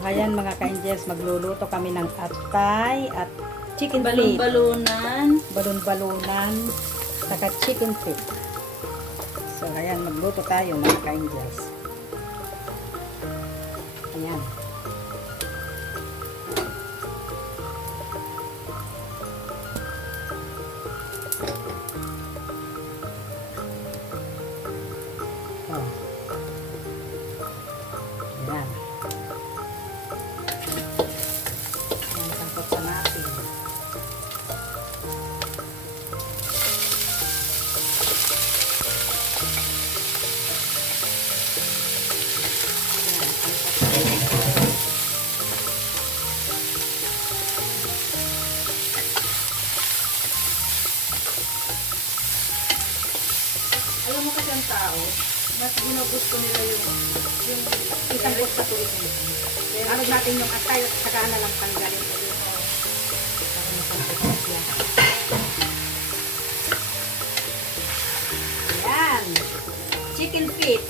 ayan mga ka-angels, magluluto kami ng atay at chicken feet. Balon-balunan. Balon-balunan, saka chicken feet. So, ayan, magluto tayo mga ka-angels. Ayan. Oh. Ayan. Ayan, sangkot sa natin. Alam mo kasi ang tao, mas ginugusto nila yung Isangkot sa tuwing. Ano natin yung atay at saka na lang tanggalin ko dito. Ayan. Chicken feet.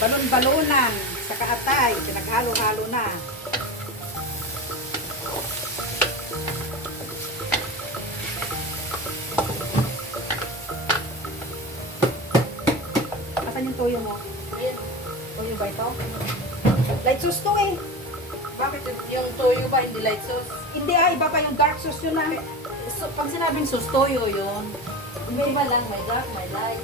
Balon-balunan. Saka atay. Pinaghalo-halo na. Asan yung toyo mo? Ayan. Toyo ba ito? Light sauce to eh. Bakit yung toyo ba hindi light sauce? Hindi iba pa yung dark sauce yun ah. So, pag sinabing sauce, toyo yun. Iba lang, may dark, may light.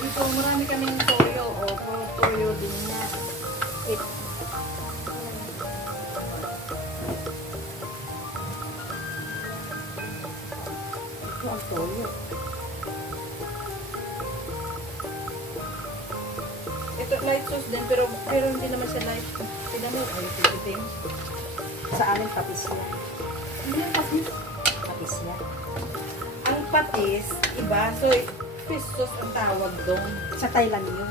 Ito, marami kaming toyo. O, puro toyo din niya. Ito ang toyo. Ito light sauce din, pero hindi naman siya light. Tignan mo, ay, tigitin. Sa amin patis yan. Hindi yung patis. Patis yan. Ang patis, iba. So, fish sauce ang tawag doon. Sa Thailand yun.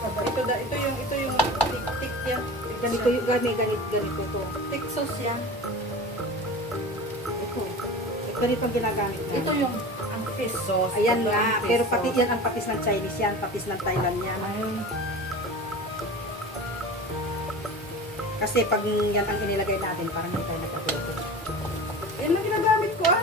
Ito yung tik-tik yan. Ganito yung ganito to. Tik sauce yan. Ito. Ganito ang ginagamit na. Ito yung ang fish sauce. Ayan Ito nga, ang fish pero pati sauce. yan ang patis ng Chinese yan, patis ng Thailand yan. Ayun. Kasi pag yan ang inilagay natin, parang hindi tayo nagkatuto. Yan ang ginagamit ko ah.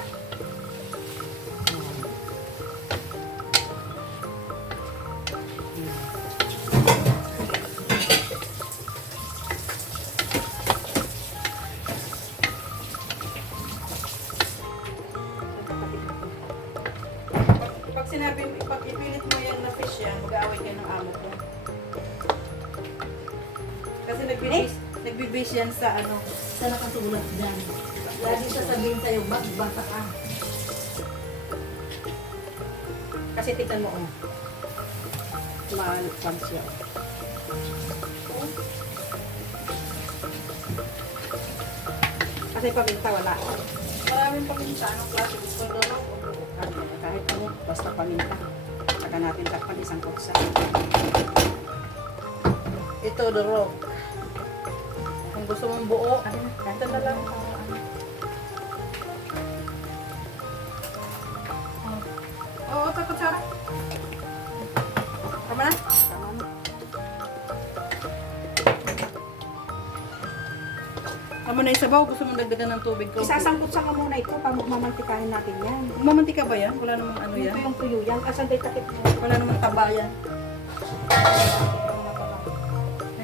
Pag sinabi, pag ipilit mo yan na fish yan, mag-aaway kayo ng amo ko. Kasi nagbibase yan sa ano, sa nakasulat dyan. Lagi sasabihin sa'yo, magbasa ka. Kasi tignan mo, oh. Malapang siya. Kasi paminta wala. Maraming paminta, anong klase gusto doon? Kahit ano, basta paminta. Saka natin takpan isang kutsa. Ito, durog. Kung gusto mong buo, Kahit ito na lang. Oo, takot Sarah. Tama na? Tama na. Tama na yung sabaw. Gusto mong dagdagan ng tubig ko. Isasangkot sa ka muna ito para mamantikahin natin yan. Mamantika ba yan? Wala namang ano yan? Ito yung tuyo yan. Asan tayo takip mo? Wala namang taba yan.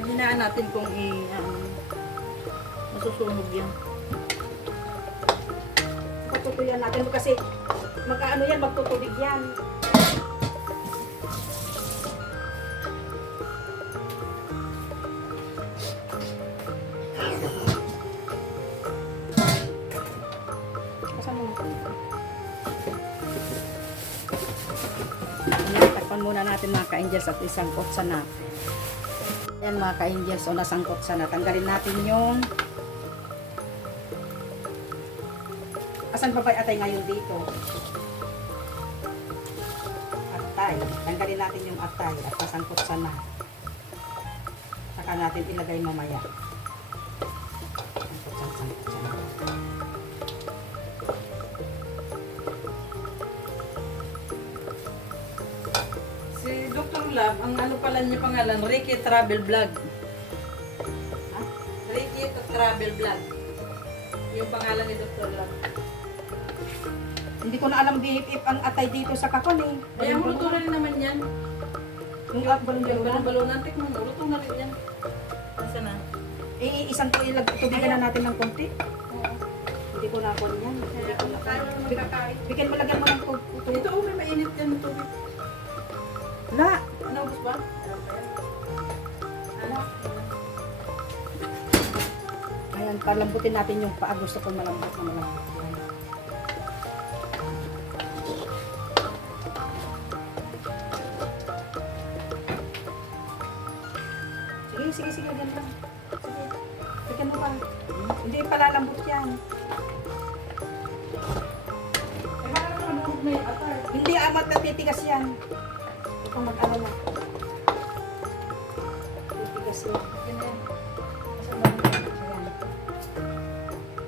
Hinaan natin kung masusunog yan. Patutuyan natin kasi magkaano yan, magtutubig yan. Kasama mo ito. Takpan muna natin mga ka-angels at isangkot sa natin. Ayan mga ka-angels, o nasangkot sa na. Tanggalin natin yung asan ba ba atay ngayon dito? Atay. Tanggalin natin yung atay at pasangkot sa na. Saka natin ilagay mamaya. Sangkot sa na. Si Dr. Love, ang ano pala niya pangalan, Ricky Travel Vlog. Ha? Ricky Travel Vlog. Yung pangalan ni Dr. Love. Hindi ko na alam if ang atay dito sa kakon eh. Ay, ang luto na rin naman yan. Yung Yung balon-balon. balon-balonan, tikman mo, luto na rin yan. Nasa na? Eh, isang tubigan na natin ng konti. Oo. Hindi ko na ako yan. Kaya kung kaya mo magkakain. Bigyan mo lagyan mo ng tubig. Ito, may mainit yan ng tubig. Wala. Ano, gusto ba? Ano? Ayan, palambutin natin yung paa. Gusto kong malambot na malambot. Ayan. Sige, lagyan lang. Sige. Lagyan mo pa. Hindi palalambot yan. Eh, baka naman manurog na yung atar. Hindi amat na titigas yan. Ito mag-alala. Titigas yan. Yan yan. Ayan.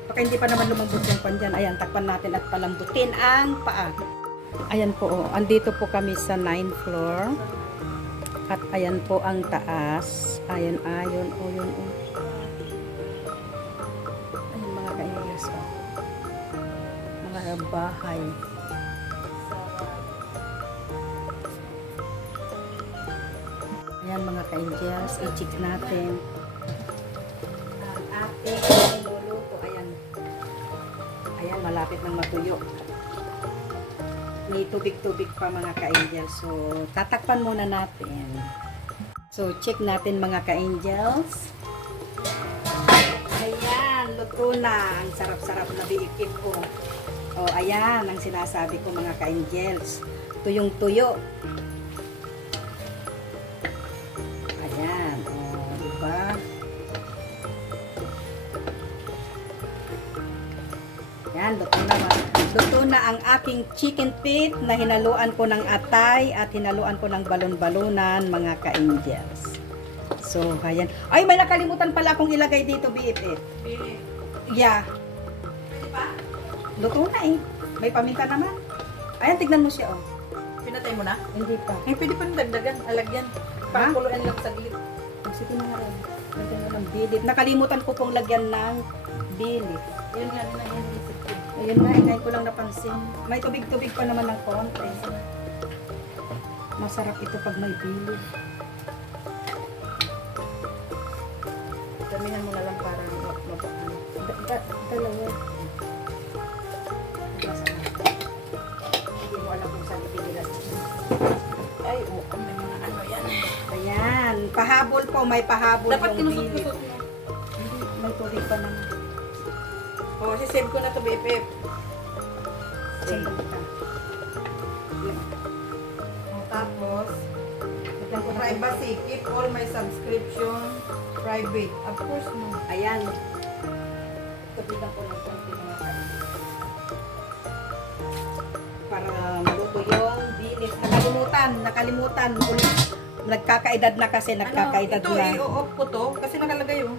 Baka hindi pa naman lumambot yung pan dyan. Ayan, takpan natin at palambutin ang paa. Ayan po, oh. Andito po kami sa 9th floor. At ayan po ang taas. Ayan, ayon, o yun, o. Ayan mga kainis, o. Mga bahay. Ayan mga ka-angels, i-check natin. Ang ating niluluto, ayan. Ayan, malapit ng matuyo. May tubig-tubig pa mga ka-angels. So, tatakpan muna natin. So, check natin mga ka-angels. Ayan, luto na. Ang sarap-sarap na biikip ko. O, ayan, ang sinasabi ko mga ka-angels. Tuyong-tuyo. Ayan, o, diba? Ayan, luto na. Luto na ang aking chicken feet na hinaluan ko ng atay at hinaluan ko ng balon-balonan, mga ka-angels. So, ayan. Ay, may nakalimutan pala akong ilagay dito, BFF. Bili. Yeah. Pwede pa? Luto na eh. May paminta naman. Ayan, tignan mo siya, oh. Pinatay mo na? Hindi pa. Eh, pwede pa rin dagdagan. Alagyan. Pakuluan lang saglit. Oh, sige na nga rin. Lagyan mo ng bilip. Nakalimutan ko pong lagyan ng bilip. Yun nga rin ang hindi ko. Ayun nga, ngayon ko lang napansin. May tubig-tubig pa naman ng konti. Masarap ito pag may bilip. Damihan mo na lang para mabakal. Dalawa. Hindi mo alam kung saan ipinilas. Ay, oo. May mga ano yan. Ayan, pahabol po, may pahabol Dapat yung bilip. kinusot-kusot mo. Hindi, may tubig pa naman. Oo, sisave ko na to BFF. Save ka. Tapos, Lagyan ko na- privacy. Keep all my subscription private. Of course, no. Ayan. Tubigan ko ng konti mga kain. Para maluto yung bilis. Nakalimutan. Nagkakaedad na kasi, nagkakaedad ito, na. i-off ko to kasi nakalagay oh.